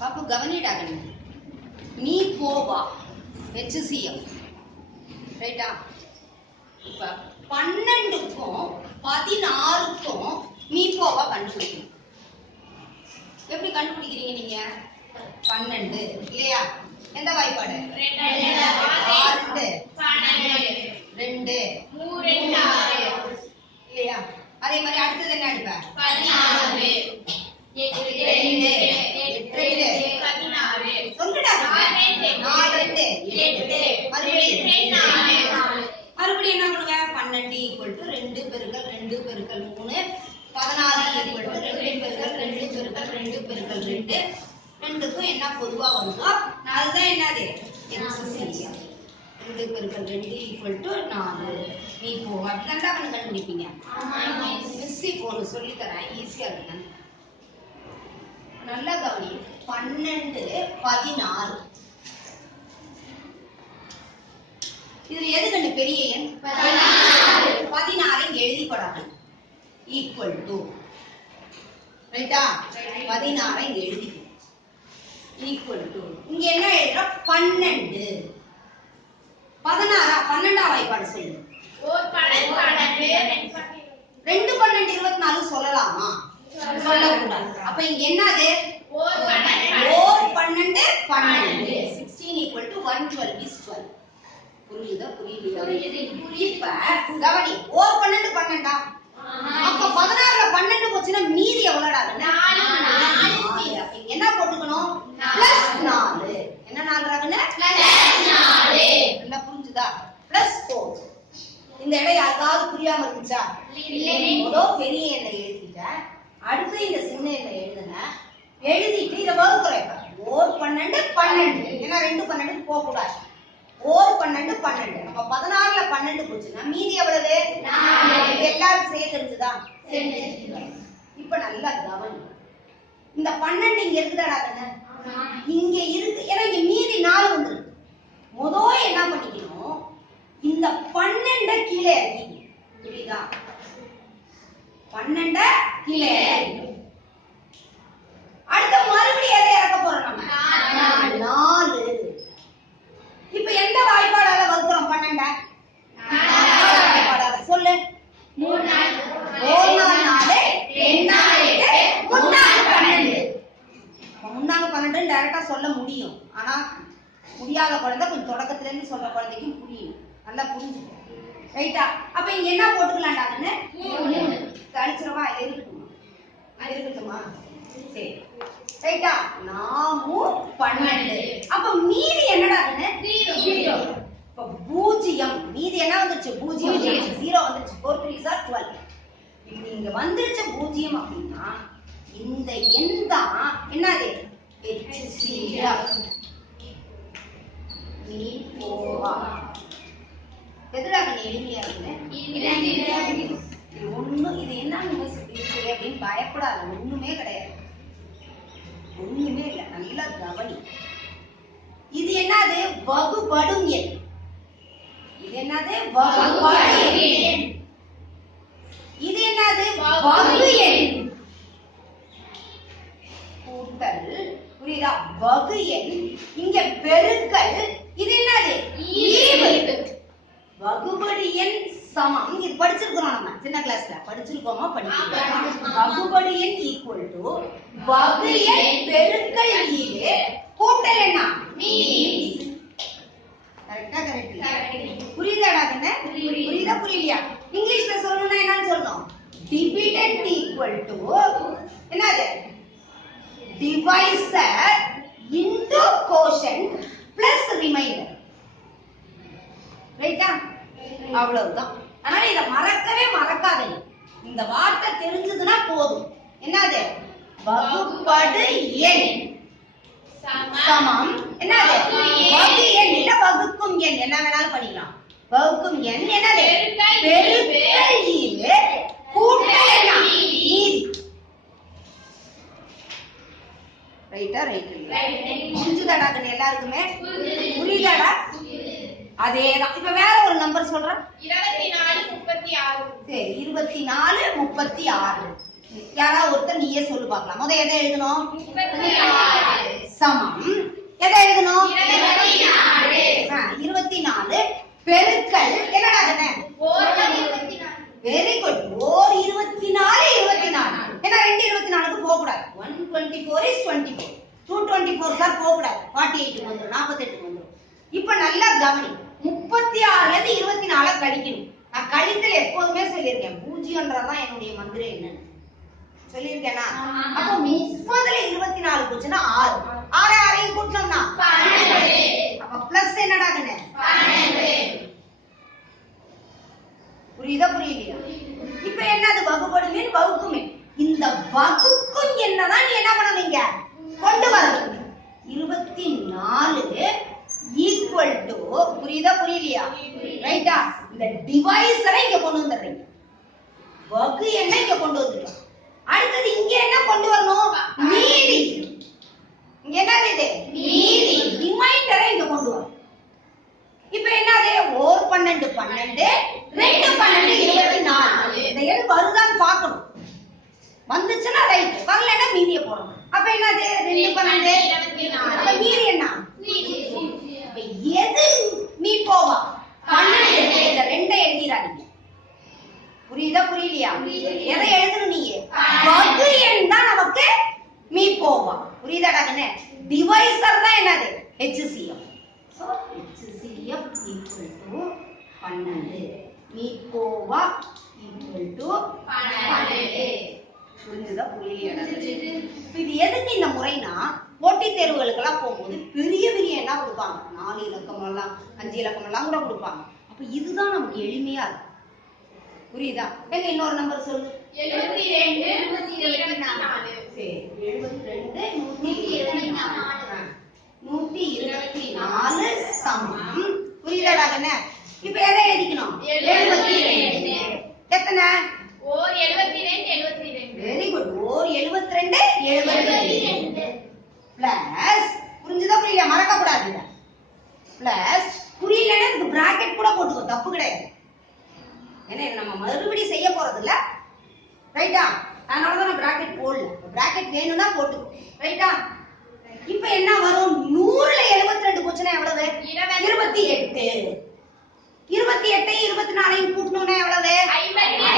பாப்பு கவனிடாக நீ போவா HCF ரைட்டா. இப்ப 12க்கும் 16க்கும் நீ போவா கண்டுபிடிக்கணும். எப்படி கண்டுபிடிக்கிறீங்க நீங்க? 12 இல்லையா? எந்த வாய்ப்பாடு? 6 2 3 இல்லையா? அதே மாதிரி அடுத்தது என்ன எடுப்ப? 16 8 2 16 சொல்லுடா. 4 2 8 மறுபடியும் என்ன பண்ணுவ? 12 = 2 பெருக்கல் 2 பெருக்கல் 3 16 = 2 பெருக்கல் 2 பெருக்கல் 2 பெருக்கல் 2 ரெண்டுக்கும் என்ன பொதுவா வருதோ அதுதான் என்னது? HCF. 2 பெருக்கல் 2 = 4. நீ போ. அப்படிதான் பண்ணி கண்டுபிடிப்பீங்க. மிஸ் போன சொல்லி தரேன், ஈஸியா இருக்கு. நல்லா கவனி. 12 16 இதுல எது கண்டு பெரிய எண்? 16 எழுதி போடாங்க. ஈக்குவல் டு ரைட்டா? 16 எழுதி ஈக்குவல் டு இங்க என்ன எழுதுறோம்? 12 16 12 வாய்ப்பாடு சொல்லு. 2 12 24 சொல்லலாமா? சொல்லக்கூடாது. அப்ப இங்க என்னது? 4 12 12 16 = 112 is 12. புரியுதா? இப்ப கவனி. 4 12 12 அப்ப 16ல 12 போச்சுன்னா மீதி எவ்வளவுடா? 4. அப்ப இங்க என்ன போட்டுக்கணும்? +4. என்ன 4 ஆகுனா? +4. நல்லா புரிஞ்சுதா? +4. இந்த இடம் யாருக்காவது புரியாம இருந்துச்சா? முதோ பெரிய எண்ணை எழுதிட்டேன், அடுத்து இந்த சின்ன எண்ணை எழுதுனேன், எழுதிட்டு இதை வகுக்கிறேன். 4 12 12 ஏன்னா 2 12 போக கூடாது. 4 12 12 அப்ப 16ல 12 போச்சுன்னா மீதி எவ்வளவு? 4. எல்லாரும் சேர்த்து தெரிஞ்சுதா? இப்ப நல்லா கவனி. இந்த 12 இங்க இருக்குதாடா? இங்க இருக்கு. ஏன்னா இங்க மீதி 4 வந்துருக்கு. முதோ என்ன பண்ணிக்கணும்? இந்த 12 கீழே இறக்கி. புரியுதா? 12 கீழே இறக்கி. அடுத்து மறுபடியும் எதை இறக்க போறோம்? நம்ம 4. இப்ப எந்த வாய்ப்பாடால வகுக்கிறோம்? 12 வாய்ப்பாடால சொல்லு. 3 4 4 4 2 8 12 முன்னாங்க 12 டைரக்டா சொல்ல முடியும். ஆனா முடியாத குழந்தை கொஞ்சம் தொடக்கத்துல இருந்து சொல்ற குழந்தைக்கும் புரியும். நல்லா புரிஞ்சுக்கோ. ரைட்டா? அப்ப இங்க என்ன போட்டுக்கலாம்டாங்கன்னு 3 கழிச்சிரவா? இருக்கட்டுமா? சரி ரைட்டா? 4 12 அப்ப மீதி என்னடாங்கன்னு 0. இப்ப 0 மீதி என்ன வந்துச்சு? 0 0 வந்துச்சு. 4 3s are 12. இப்ப இங்க வந்துருச்சு 0 அப்படின்னா இந்த எண் தான் என்னது? HCF. நீ போவா. எதுடாக எளிமையா இருக்கு? இது என்ன அப்படின்னு பயப்படாது. ஒண்ணுமே கிடையாது. ஒண்ணுமே இல்லை. நல்லா கவனி. இது என்னது? வகுபடும் எண். இது என்னது? வகுபடும் எண். இது என்னது? வகு எண். கூட்டல். புரியுதா? வகு எண். இங்க பெருக்கல். இது என்னது? ஈவு. வகுபடு எண் சமம். இது படிச்சிருக்கோம் நம்ம சின்ன கிளாஸ்ல. படிச்சிருக்கோமா? படிச்சிருக்கோம். வகுபடு எண் ஈக்குவல் டு வகு எண் பெருக்கல் ஈவு கூட்டல் என்ன? மீதி. கரெக்ட்டா? கரெக்ட். புரியுதாடா கண்ணே? புரியுதா புரியலையா? இங்கிலீஷ்ல சொல்லணும்னா என்னன்னு சொல்லணும்? டிவிடெண்ட் ஈக்குவல் டு என்னது? Divisor into quotient plus reminder. ரைட்டா? அவ்வளவுதான். அதனால இத மறக்கவே மறக்காதீங்க. இந்த வார்த்தை தெரிஞ்சதுன்னா போதும். என்னது? வகுபடு எண் சமம் என்னது? வகு எண் இல்ல வகுக்கும் எண். என்ன வேணாலும் பண்ணிக்கலாம். வகுக்கும் எண் என்னது? பெருக்கல் ஈவு கூட்டல் என்ன? மீதி. ரைட்டா? ரைட். புரிஞ்சுதாடா எல்லாருக்குமே? புரியுதாடா? அதேதான். இப்ப வேற ஒரு நம்பர் சொல்றேன். 24 36. சரி 24 36. யாராவது ஒருத்தர் நீயே சொல்லு பார்க்கலாம். முத எதை எழுதணும்? 36. சமம் எதை எழுதணும் 24 பெருக்கல் என்னடா வெரி குட் ஓர் 24 ஏன்னா 2 24க்கு போக கூடாது 124 is 24 224 சார் போக கூடாது 48 வந்துரும் 48 வந்துரும். இப்ப நல்லா கவனி 36ல இருந்து 24 கழிக்கணும். நான் கழித்தல் எப்போதுமே சொல்லியிருக்கேன் பூஜ்ஜியம்ன்றதான் என்னுடைய மந்திரம் என்னன்னு சொல்லியிருக்கேனா. அப்ப 30ல 24 போச்சுன்னா 6 6 கூட்டணும்னா 12. அப்ப பிளஸ் என்னடா 12. புரியுதா புரியலையா? இப்ப என்னது வகுப்படுமே வகுக்குமே. இந்த வகுக்கும் என்னதான் நீ என்ன பண்ணணுங்க கொண்டு வரணும். 24 ஈக்குவல் டு புரியுதா புரியலையா? ரைட்டா? இந்த டிவைசரை இங்க கொண்டு வந்துடுறீங்க. வகு என்ன இங்க கொண்டு வந்துட்டோம். அடுத்தது இங்க என்ன கொண்டு வரணும் மீதி. இங்க என்னது இது மீதி ரிமைண்டரை இங்க கொண்டு வரணும். இப்ப என்னது ஓர் 12 2 12 24. இந்த எண் வருதான்னு பார்க்கணும். வந்துச்சுன்னா ரைட், வரலன்னா மீதியை போடணும். அப்ப என்னது 2 12 அப்ப மீதி என்ன அப்ப எது மீ போவா 12. இந்த 2 எழுதிராதீங்க. புரியுதா புரியலையா? எதை எழுதணும் நீங்க வகு எண் தான் நமக்கு மீ போவா. புரியுதாடா கண்ணே? டிவைசர் தான் என்னது HCF. So HCF equal to 12 me போவா equal to 12. புரிஞ்சுதா புரியலையா? இது எதுக்கு இந்த முறைனா போட்டித் தேர்வுகளுக்கெல்லாம் போகும்போது பெரிய பெரிய என்ன கொடுப்பாங்க 4 இலக்கம் எல்லாம் 5 இலக்கம் எல்லாம் கூட கொடுப்பாங்க. அப்ப இதுதான் நமக்கு எளிமையா இருக்கும். புரியுதா? எங்க இன்னொரு நம்பர் சொல்லு 72 124. சரி 72 124 சமம். புரியுதாடா கண்ணே? இப்ப எதை எழுதிக்கணும் 72 எத்தனை ஓர் 72 வெரி குட் ஓர் 72 72 பிளஸ் புரிஞ்சுதா புரியல? மறக்க கூடாது. பிளஸ் புரியலன்னா இதுக்கு பிராக்கெட் கூட போட்டுக்கோ, தப்பு கிடையாது. ஏன்னா நம்ம மறுபடியும் செய்ய போறது இல்ல. ரைட்டா? அதனாலதான் நான் பிராக்கெட் போடல. பிராக்கெட் வேணும்னா போட்டுக்கோ. ரைட்டா? இப்ப என்ன வரும் 100ல 72 போச்சுன்னா எவ்வளவு 28. 28 24 கூட்டணும்னா எவ்வளவு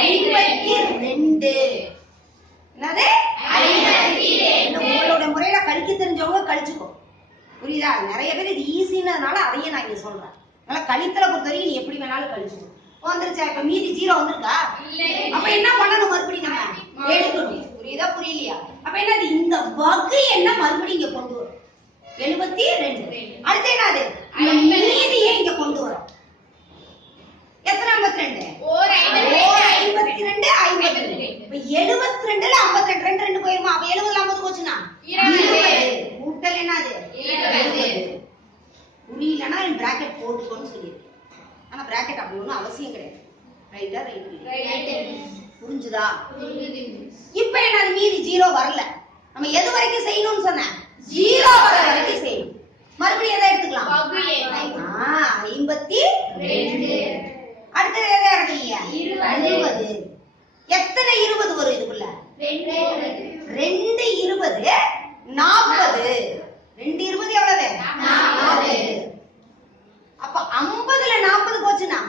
52. என்னது 52. உங்களோட முறையில கழிக்க தெரிஞ்சவங்க கழிச்சுக்கோ. புரியுதா? நிறைய பேர் இது ஈஸின்றதுனால அதையே நான் இங்க சொல்றேன். அதனால கழித்தலை பொறுத்த வரைக்கும் நீ எப்படி வேணாலும் கழிச்சுக்கோ. வந்துருச்சா? இப்ப மீதி 0 வந்திருக்கா? அப்ப என்ன பண்ணணும் மறுபடியும் நம்ம எடுக்கணும். புரியுதா புரியலையா? அப்ப என்னது இந்த வகு என்ன மறுபடியும் இங்க கொண்டு வரும் 72. அடுத்து என்னது இந்த மீதியை இங்க கொண்டு வரும். எத்தனை 52 ஓர் 52 52. இப்ப 72ல 52 2 போயிருமா? அப்ப 70ல 50 போச்சுனா 20. கூட்டல் என்னது 20. புரியலனா பிராக்கெட் போட்டுக்கோன்னு சொல்லிருக்கேன். ஆனா பிராக்கெட் அப்படி ஒண்ணும் அவசியம் கிடையாது. ரைட்டா? ரைட். புரிஞ்சுதா? இப்ப என்ன மீதி 0 வரல. நம்ம எது வரைக்கும் செய்யணும்னு சொன்னேன் 0 வர வரைக்கும் செய்யணும். மறுபடியும் எதை எடுத்துக்கலாம் 52. அடுத்து எதை எடுத்தீங்க 20. எத்தனை 20 வரும் இதுக்குள்ள 2 20 40. 2 20 எவ்வளவு 40. அப்ப 50ல 40 போச்சுனா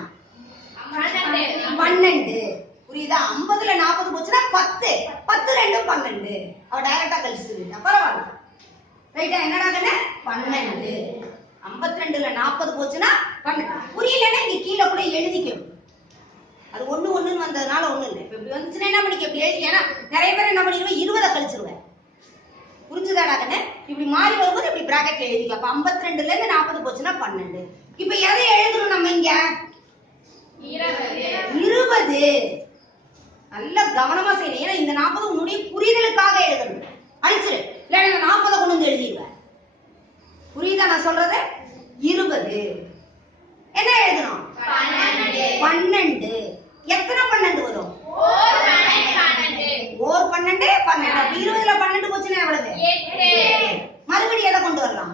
12. புரியுதா? 50ல 40 போச்சுனா 10 10 2 12. அவ டைரக்டா கழிச்சிடுங்க. பரவாயில்லை. ரைட்டா? என்னடா கண்ணே 12. 52ல 40 போச்சுனா 12. புரியலன்னா இங்க கீழே கூட எழுதிக்கணும். அது 1 1ன்னு வந்ததுனால ஒண்ணு இல்லை. இப்ப இப்படி வந்துச்சுன்னா என்ன பண்ணிக்க இப்படி எழுதி. ஏன்னா நிறைய பேர் என்ன பண்ணிடுவேன் 20 கழிச்சிருவேன். புரிஞ்சுதாடா கண்ணே? இப்படி மாறி வரும்போது இப்படி பிராக்கெட்ல எழுதிக்க. அப்ப 52ல இருந்து 40 போச்சுன்னா 12. இப்ப எதை எழுதணும் நம்ம இங்க 20. நல்ல கவனமா செய்யணும். ஏன்னா இந்த 40 உன்னுடைய புரிதலுக்காக எழுதணும். அழிச்சிரு. இல்ல இந்த 40 கொண்டு வந்து எழுதிடுவேன். புரியுதா நான் சொல்றது? 20 என்ன எழுதணும் 12. எத்தனை 12 வரும் ஓர் 12 12. 20ல 12 போச்சுன்னா எவ்வளவு 8. மறுபடியும் எதை கொண்டு வரலாம்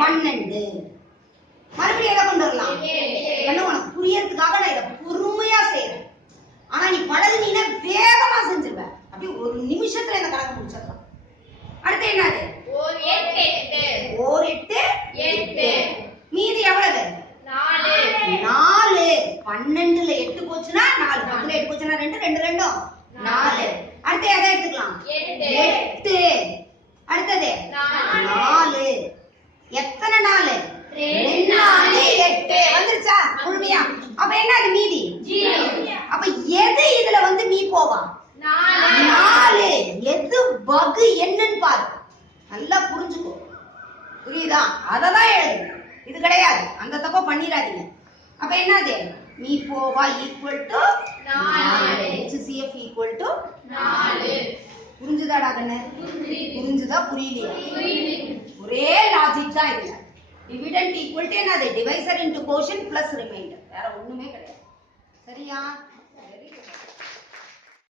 12. மறுபடியும் எதை கொண்டு வரலாம் 8. உனக்கு புரியறதுக்காக நான் இதை பொறுமையா செய்யறேன். ஆனா நீ பழகுனீன்னா வேகமா செஞ்சிருவ. அப்படி ஒரு நிமிஷத்துல இந்த கணக்கு அப்ப என்ன அது மீதி அப்ப எது இதுல வந்து மீ போவா 4 எது வகு என்னன்னு பாரு நல்லா புரிஞ்சுக்கோ புரியுதா அததான் எழுது இது கிடையாது அந்த தப்ப பண்ணிராதீங்க அப்ப என்னது மீ போவா equal to 4 HCF equal to 4 புரிஞ்சுதாடா கண்ணு புரிஞ்சுதா புரியலையா ஒரே லாஜிக் தான் இதுல டிவிடெண்ட் ஈக்குவல் டு என்னது டிவைசர் இன்டு கோஷன் பிளஸ் ரிமைண்டர் வேற ஒண்ணுமே கிடையாது சரியா